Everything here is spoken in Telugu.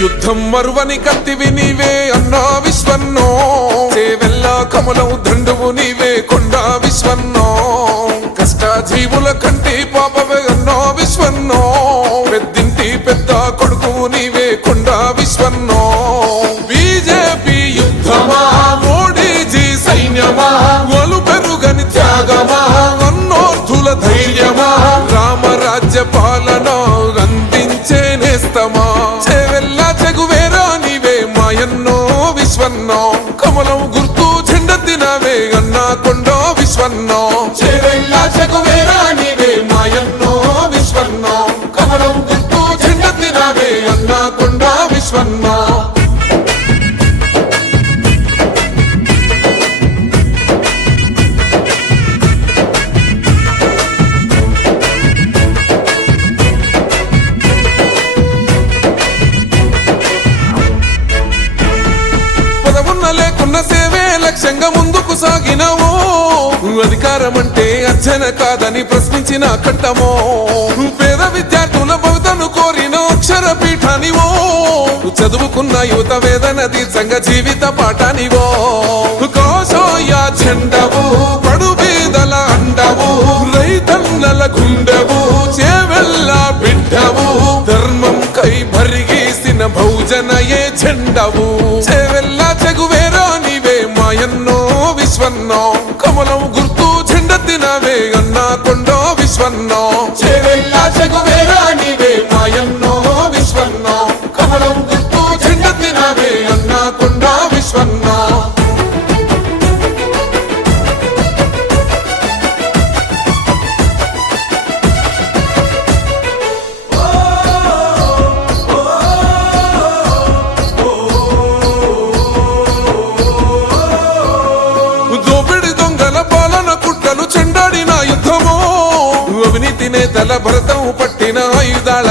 యుద్ధం మరువని కత్తివి నీవే అన్నా విశ్వన్నో. చేవెల్ల కమలం దండువు నీవే కొండా విశ్వన్నో. కష్టాజీవుల కంటి పాపవే అన్నా విశ్వన్నో. రామరాజ్య పాలన అందించే నేస్తమా? చెవెల్ల చెగువేరా నీవే మాయన్నో విశ్వన్నో? కమలం గుర్తు చెండ తినవే అన్నా కొండో విశ్వన్నో? చెవెల్ల చెగు సేవే లక్ష్యంగా ముందుకు సాగినవో అధికారం అంటే అర్చన కాదని ప్రశ్నించిన కంటమో పేద విద్యార్థుల భవితను కోరిన అక్షర పీఠానివో. చదువుకున్న యువత వేదన తీర్చంగ జీవిత పాఠానివో. కోసోయ చెండవు పడు బీదల అండవు రైతన్నల గుండెవు చేవెల్ల బిడ్డవు. ధర్మం కై భరిగేసిన భౌజనయే చెండవు చేవెల్ల చెగువే నీవే మాయన్నో విశ్వన్నో. కమలం గుర్తు చెండెత్తినవే అన్నా కొండో విశ్వన్నో. చేవెల్ల చెగువేరా నీవే మాయన్నో విశ్వన్నో. కమలం చెండాడిన యుద్ధమో. అవినీతి నేతల భరతం పట్టిన ఆయుధాల